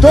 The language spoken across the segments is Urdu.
2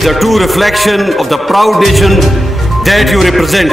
is a true reflection of the proud nation that you represent.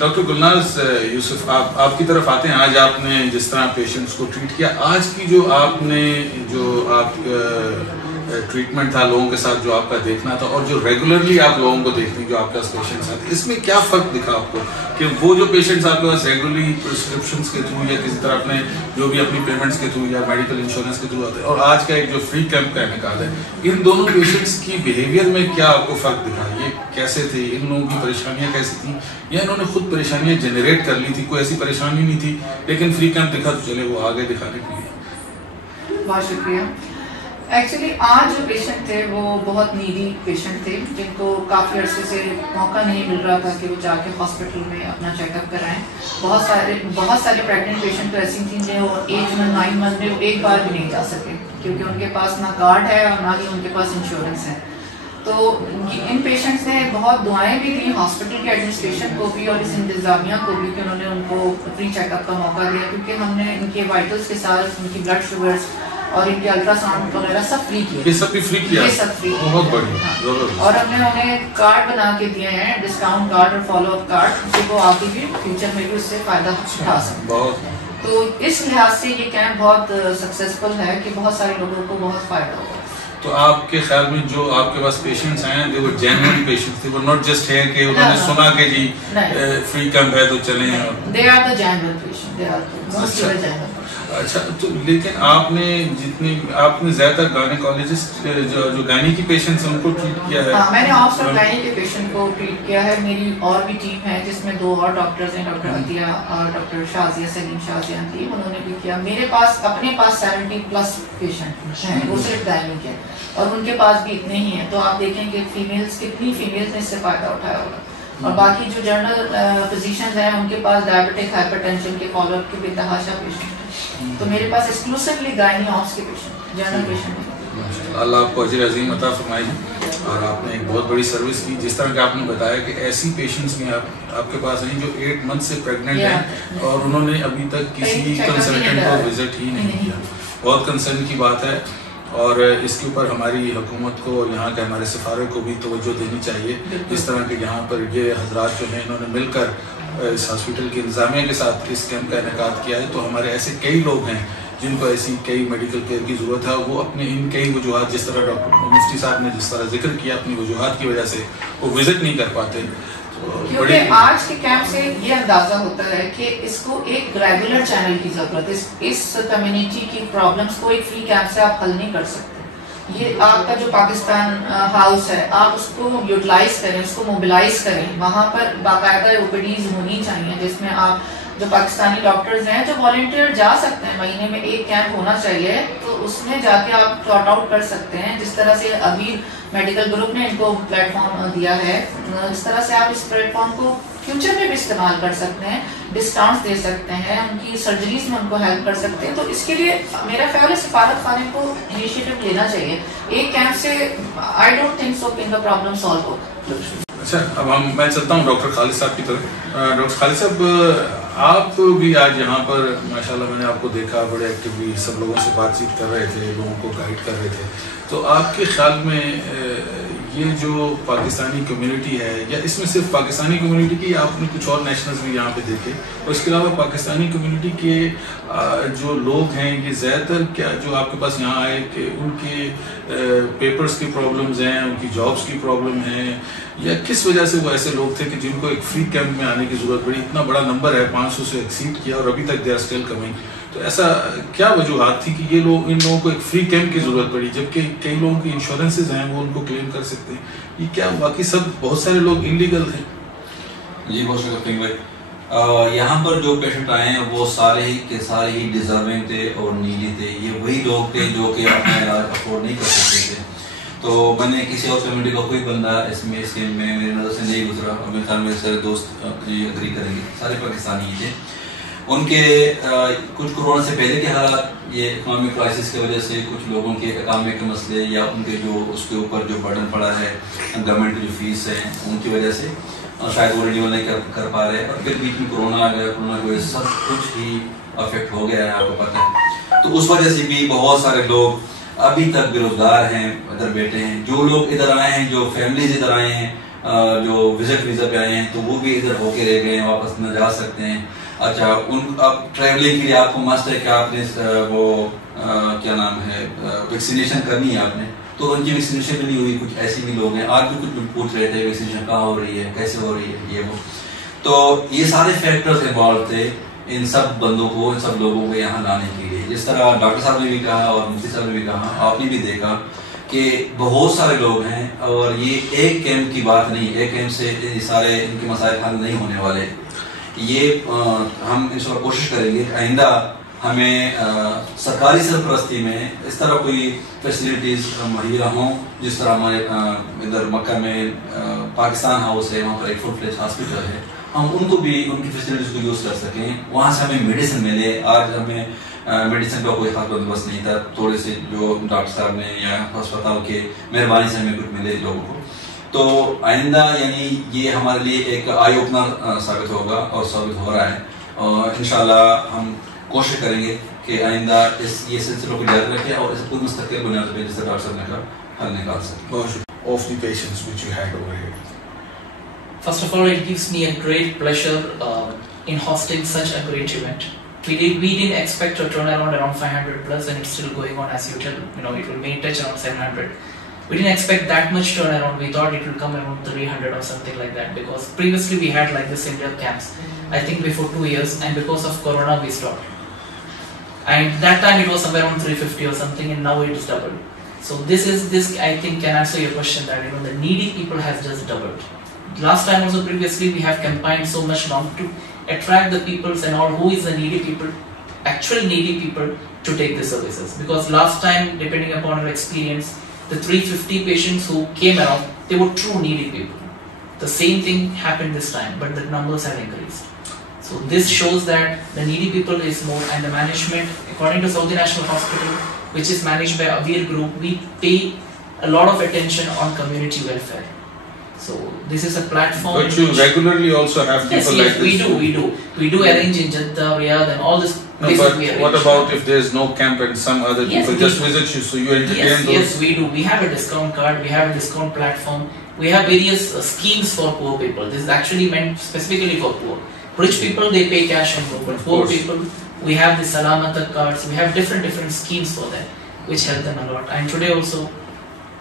Doctor Gulnaz Yousuf آپ کی طرف آتے ہیں. آج آپ نے جس طرح پیشنٹس کو ٹریٹ کیا, آج کی جو آپ نے ٹریٹمنٹ تھا لوگوں کے ساتھ جو آپ کا دیکھنا تھا اور جو ریگولرلی آپ لوگوں کو دیکھتے ہیں جو آپ کے پاس پیشنٹس آتے, اس میں کیا فرق دکھا آپ کو کہ وہ جو پیشنٹس آپ کے پاس ریگولرلی پرسکرپشنس کے تھرو یا کسی طرح اپنے جو بھی اپنی پیمنٹس کے تھرو یا میڈیکل انشورنس کے تھرو آتے ہیں, اور آج کا ایک جو فری کیمپ کا انعقاد ہے, ان دونوں پیشنٹس کی بیہیویئر میں کیا آپ کو فرق دکھا؟ یہ کیسے تھے, ان لوگوں کی پریشانیاں کیسی تھیں, یا انہوں نے خود پریشانیاں جنریٹ کر لی تھی, کوئی ایسی پریشانی نہیں تھی لیکن فری کیمپ دکھا تو چلے وہ آگے دکھانے کے لیے؟ بہت شکریہ. ایکچولی آج جو پیشنٹ تھے وہ بہت نیڈی پیشنٹ تھے جن کو کافی عرصے سے موقع نہیں مل رہا تھا کہ وہ جا کے ہاسپٹل میں اپنا چیک اپ کرائیں. بہت سارے پریگننٹ پیشنٹ تو ایسی تھیں جو ایج میں 9 منتھ میں ایک بار بھی نہیں جا سکے کیونکہ ان کے پاس نہ کارڈ ہے اور نہ ہی ان کے پاس انشورنس ہے. تو ان پیشنٹس نے بہت دعائیں بھی دیں ہاسپٹل کے ایڈمنسٹریشن کو بھی اور اس انتظامیہ کو بھی کہ انہوں نے ان کو فری چیک اپ کا موقع دیا, کیونکہ ہم نے ان کے وائٹلس کے ساتھ ان کی بلڈ شوگرس اور ان کے الٹرا ساؤنڈ وغیرہ سب فری کیے. یہ سب بھی فری کیا؟ یہ سب فری. بہت بڑھیا. اور ہم نے انہیں کارڈ بنا کے دیے ہیں, ڈسکاؤنٹ کارڈ اور فالو اپ کارڈ, جس کو آگے بھی فیوچر میں بھی اس سے فائدہ اٹھا سکیں. تو اس لحاظ سے یہ کیمپ بہت سکسیزفل ہے کہ بہت سارے لوگوں کو بہت فائدہ ہوگا. تو آپ کے خیال میں جو آپ کے پاس پیشنٹس ہیں وہ جینوئن پیشنٹس تھے, وہ ناٹ جسٹ ہے کہ انہوں نے سنا کہ جی فری کیمپ ہے تو چلیں؟ They are the genuine patient, they are mostly the genuine. اچھا, تو لیکن آپ نے زیادہ تر گائنیکالوجسٹ جو گائنی کی پیشنٹس ہیں ان کو ٹریٹ کیا ہے؟ ہاں, میں نے آف سب گائنی کے پیشنٹ کو ٹریٹ کیا ہے. میری اور بھی ٹیم ہے جس میں 2 اور ڈاکٹرز ہیں, ڈاکٹر عطیہ اور ڈاکٹر شازیہ سلیم شازیہ تھی, انہوں نے بھی کیا. میرے پاس اپنے پاس 70+ پیشنٹ ہیں وہ صرف گائنی کے, اور ان کے پاس بھی اتنے ہی ہیں. تو آپ دیکھیں کہ کتنی فیمیلز نے اس سے فائدہ اٹھایا ہوگا. اور باقی جو جنرل فزیشنز ہیں ان کے پاس ڈائبٹک, ہائپر ٹینشن کے, فالو اپ کے بے تحاشا پیشنٹ ہیں. تو میرے پاس ایکسکلوسیولی گائنی آپس کے پیشنٹ, جنرل پیشنٹ. اللہ آپ کو اجر عظیم عطا فرمائے. اور آپ نے ایک بہت بڑی سروس کی, جس طرح کہ آپ نے بتایا کہ ایسی پیشنٹس بھی آپ کے پاس ہیں جو 8 منتھ سے پریگننٹ ہیں اور انہوں نے ابھی تک کسی کنسلٹنٹ کو وزٹ ہی نہیں کیا. بہت کنسرن کی بات ہے, اور اس کے اوپر ہماری حکومت کو اور یہاں کے ہمارے سفارت کو بھی توجہ دینی چاہیے. جس طرح کہ یہاں پر یہ حضرات جو ہیں انہوں نے مل کر اس ہاسپٹل کی انتظامیہ کے ساتھ اس کیمپ کا انعقاد کیا ہے, تو ہمارے ایسے کئی لوگ ہیں جن کو ایسی کئی میڈیکل کیئر کی ضرورت ہے. وہ اپنے ان کئی وجوہات, جس طرح ڈاکٹر مفتی صاحب نے جس طرح ذکر کیا, اپنی وجوہات کی وجہ سے وہ وزٹ نہیں کر پاتے. کیونکہ آج کے کیمپ سے یہ اندازہ ہوتا ہے کہ اس کو ایک ریگولر چینل کی ضرورت ہے. اس کمیونٹی کی پرابلمس کو ایک فری کیمپ سے آپ حل نہیں کر سکتے. یہ آپ کا جو پاکستان ہاؤس ہے, آپ اس کو یوٹیلائز کریں, اس کو موبلائز کریں. وہاں پر باقاعدہ اوپیڈیز ہونی چاہیے جس میں آپ جو پاکستانی ڈاکٹرز ہیں جو والنٹیئر جا سکتے ہیں, مہینے میں ایک کیمپ ہونا چاہیے, تو اس میں جا کے آپ سارٹ آؤٹ کر سکتے ہیں. جس طرح سے ابھی میڈیکل گروپ نے ان کو پلیٹ فارم دیا ہے, اس طرح سے آپ اس پلیٹ فارم کو فیوچر میں بھی استعمال کر سکتے ہیں, ڈسکاؤنٹس دے سکتے ہیں, ان کی سرجریز میں ان کو ہیلپ کر سکتے ہیں. تو اس کے لیے میرا خیال ہے سفارت خانے کو انیشیٹو لینا چاہیے. ایک کیمپ سے آئی ڈونٹ تھنک سو کہ ان کا پرابلم سالو ہوگا. اچھا, اب میں چلتا ہوں ڈاکٹر خالد صاحب کی طرف. ڈاکٹر خالد صاحب, آپ بھی آج یہاں پر ماشاءاللہ میں نے آپ کو دیکھا بڑے ایکٹیولی سب لوگوں سے بات چیت کر رہے تھے, لوگوں کو گائیڈ کر رہے تھے. تو آپ کے خیال میں یہ جو پاکستانی کمیونٹی ہے, یا اس میں صرف پاکستانی کمیونٹی کی, آپ نے کچھ اور نیشنلز بھی یہاں پہ دیکھے, اور اس کے علاوہ پاکستانی کمیونٹی کے جو لوگ ہیں یہ زیادہ تر کیا جو آپ کے پاس یہاں آئے کہ ان کے پیپرز کی پرابلمز ہیں, ان کی جابس کی پرابلم ہیں, یا کس وجہ سے وہ ایسے لوگ تھے کہ جن کو ایک فری کیمپ میں آنے کی ضرورت پڑی؟ اتنا بڑا نمبر ہے, 500 سے ایکسیڈ کیا, اور ابھی تک دے آر اسٹل کمنگ. تو ایسا کیا وجوہات تھی کہ ان لوگوں کو ایک فری کیمپ کی ضرورت پڑی, جبکہ کئی لوگوں کی انشورنسز ہیں وہ ان کو کلیم کر سکتے ہیں؟ یہ کیا باقی سب بہت سارے لوگ انلیگل ہیں؟ جی بہت شکریہ بھائی. یہاں پر جو پیشنٹ آئے ہیں وہ سارے ہی ڈیزرونگ تھے اور نیڈی تھے. یہ وہی لوگ تھے جو کہ اپنا علاج افورڈ نہیں کر سکتے تھے. تو میں نے کسی اور کمیونٹی کا کوئی بندہ اس اسکیم میں میری نظر سے نہیں گزرا, اور میرے خیال میں سارے دوست اگری کریں گے, سارے پاکستانی ہی تھے. ان کے کچھ کورونا سے پہلے کے حالات, یہ اکنامک کرائسس کی وجہ سے کچھ لوگوں کے اقامے کے مسئلے, یا ان کے جو اس کے اوپر جو برڈن پڑا ہے گورنمنٹ کی جو فیس ہے ان کی وجہ سے شاید وہ رینیول نہیں کر پا رہے. اور پھر بیچ میں کرونا آ گیا, کرونا کی وجہ سے سب کچھ ہی افیکٹ ہو گیا ہے, آپ کو پتہ ہے. تو اس وجہ سے بھی بہت سارے لوگ ابھی تک بے روزگار ہیں، ادھر بیٹھے ہیں. جو لوگ ادھر آئے ہیں، جو فیملیز ادھر آئے ہیں، جو وزٹ ویزا پہ آئے ہیں، تو وہ بھی ادھر ہو کے رہ گئے ہیں، واپس نہ جا سکتے ہیں. اچھا، اب ٹریولنگ کے لیے آپ کو مسٹ ہے کہ آپ نے وہ کیا نام ہے ویکسینیشن کرنی ہے آپ نے، تو ان کی ویکسینیشن بھی نہیں ہوئی. کچھ ایسے بھی لوگ ہیں، آج بھی کچھ پوچھ رہے تھے ویکسینیشن کہاں ہو رہی ہے، کیسے ہو رہی ہے، یہ وہ. تو یہ سارے فیکٹرز انوالو تھے ان سب بندوں کو، ان سب لوگوں کو یہاں لانے کے لیے. جس طرح ڈاکٹر صاحب نے بھی کہا اور مفتی صاحب نے بھی کہا، آپ نے بھی دیکھا کہ بہت سارے لوگ ہیں اور یہ ایک کیمپ کی بات نہیں، ایک کیمپ سے سارے ان کے مسائل حل نہیں ہونے والے. یہ ہم ان شاء اللہ کوشش کریں گے کہ آئندہ ہمیں سرکاری سرپرستی میں اس طرح کوئی فیسلٹیز مہیا ہوں، جس طرح ہمارے ادھر مکہ میں پاکستان ہاؤس ہے، وہاں پر ایک فل فلیج ہاسپٹل ہے، ہم ان کو بھی ان کی فیسلٹیز کو یوز کر سکیں. وہاں سے ہمیں میڈیسن ملے. آج ہمیں میڈیسن کا کوئی خاص بندوبست نہیں تھا، تھوڑے سے جو ڈاکٹر صاحب نے یا ہسپتال کے مہربانی سے ہمیں کچھ ملے لوگوں کو. تو آئندہ یعنی یہ ہمارے لیے ایک آئی اوپنر ثابت ہوگا اور ثابت ہو رہا ہے. اور انشاءاللہ ہم کوشش کریں گے کہ آئندہ یہ سلسلوں کو جاری رکھیں اور اس پور مستقل بنیاد پہ جس سے ڈاکٹر صاحب نے کہا حل نکال سکیں. Of the patients which you had over here. First of all, it gives me a great pleasure in hosting such a great event. We didn't expect a turnaround around 500 plus, and it's still going on as you tell. It will may touch around 700. We didn't expect that much turnaround. We thought it will come around 300 or something like that, because previously we had like this in their camps, I think before 2 years, and because of Corona we stopped. And that time it was somewhere around 350 or something, and now it is doubled. So this I think can answer your question that the needy people has just doubled. Last time also previously we have campaigned so much long to attract the peoples and all who is the needy people, actual needy people, to take the services. Because last time, depending upon our experience, the 350 patients who came around, they were true needy people. The same thing happened this time, but the numbers have increased. So this shows that the needy people is more, and the management, according to Saudi National Hospital, which is managed by Avir Group, we pay a lot of attention on community welfare. So this is a platform. But you regularly also have people like this. We do arrange in Jeddah, Riyadh, and all this. No, but what about if there is no camp and some other people just visit you, so you entertain those? Yes, we do. We have a discount card. We have a discount platform. We have various schemes for poor people. This is actually meant specifically for poor. Rich people, they pay cash and go. But poor people, we have the Salamata cards. We have different schemes for them, which help them a lot. And today also,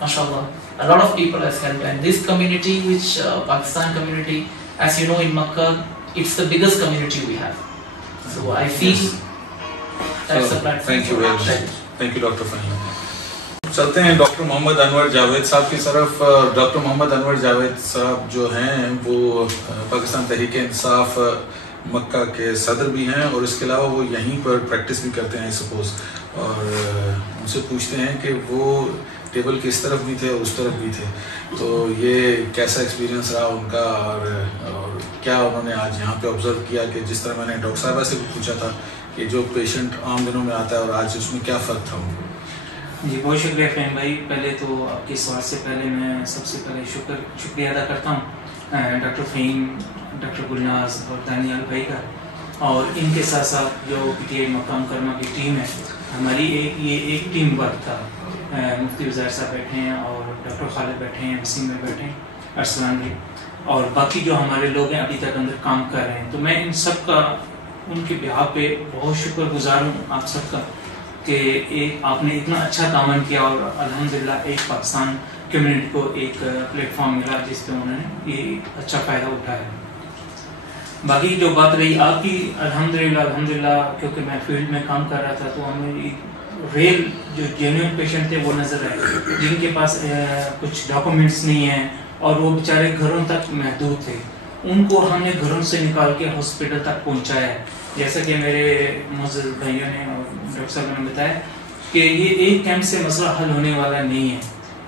mashallah, a lot of people has helped. And this community, which Pakistan community, as you know, in Makkah, it's the biggest community we have. So I feel that's the platform. Thank you very much. Thank you, Dr. Fahim. چلتے ہیں ڈاکٹر محمد انور جاوید صاحب کی طرف. ڈاکٹر محمد انور جاوید صاحب جو ہیں وہ پاکستان تحریک انصاف مکہ کے صدر بھی ہیں اور اس کے علاوہ وہ یہیں پر پریکٹس بھی کرتے ہیں سپوز. اور ان سے پوچھتے ہیں کہ وہ ٹیبل کے اس طرف بھی تھے اور اس طرف بھی تھے, تو یہ کیسا ایکسپیرینس رہا ان کا, اور کیا انہوں نے آج یہاں پہ آبزرو کیا کہ جس طرح میں نے ڈاکٹر صاحبہ سے بھی پوچھا تھا کہ جو پیشنٹ عام دنوں میں آتا ہے اور آج اس میں کیا فرق تھا ان کو. جی بہت شکریہ فہیم بھائی. پہلے تو آپ کے سوال سے پہلے میں سب سے پہلے شکریہ ادا کرتا ہوں ڈاکٹر فہیم, ڈاکٹر گلناز اور دانیال بھائی کا, اور ان کے ساتھ ساتھ جو پی ٹی آئی مکہ مکرمہ کی ٹیم ہے ہماری, یہ ایک ٹیم ورک تھا. مفتی وزیر صاحب بیٹھے ہیں اور ڈاکٹر خالد بیٹھے ہیں, وسیم میں بیٹھے ہیں, ارسلان بھی, اور باقی جو ہمارے لوگ ہیں ابھی تک اندر کام کر رہے ہیں. تو میں ان سب کا ان کے بہاف پہ بہت شکر گزار ہوں آپ سب کا کہ آپ نے اتنا اچھا تعاون کیا اور الحمدللہ ایک پاکستان کمیونٹی کو ایک پلیٹ فارم ملا جس پہ انہوں نے یہ اچھا فائدہ اٹھایا. باقی جو بات رہی آپ کی, الحمدللہ کیونکہ میں فیلڈ میں کام کر رہا تھا تو ہمیں ریل جو جینوئن پیشنٹ تھے وہ نظر آئے جن کے پاس کچھ ڈاکومنٹس نہیں ہیں اور وہ بیچارے گھروں تک محدود تھے. ان کو ہم نے گھروں سے نکال کے ہاسپٹل تک پہنچایا ہے. جیسا کہ میرے معزز بھائیوں نے اور ڈاکٹر صاحب نے بتایا کہ یہ ایک کیمپ سے مسئلہ حل ہونے والا نہیں ہے.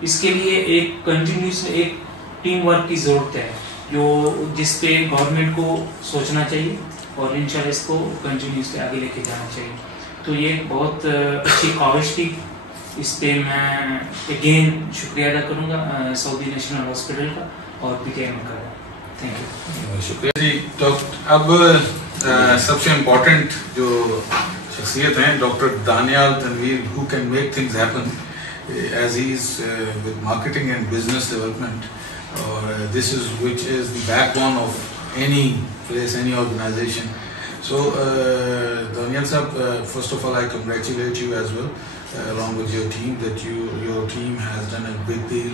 اس کے لیے ایک کنٹینیوس ایک ٹیم ورک کی ضرورت ہے جس پہ گورنمنٹ کو سوچنا چاہیے اور انشاءاللہ اس کو کنٹینیوسلی آگے لے کے جانا چاہیے. تو یہ بہت اچھی کاوش تھی. اس پہ میں اگین شکریہ ادا کروں گا سعودی نیشنل ہاسپٹل کا اور پی ٹی آئی مکہ کا. Thank you. شکریہ جی. اب سب سے امپورٹنٹ جو شخصیت ہیں doctor Daniyal Tanveer, who can make things happen. as he is with marketing and business development, or this is which is the backbone of any place, any organization. So Daniel sahab, first of all I congratulate you as well along with your team that your team has done a big deal,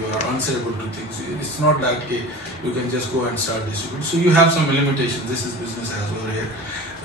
you are answerable to things. It's not that you can just go and start distribute. So you have some limitations. This is business as well here.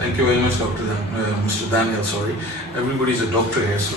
Thank you very much, Mr. Daniel. Sorry, everybody is a doctor here, so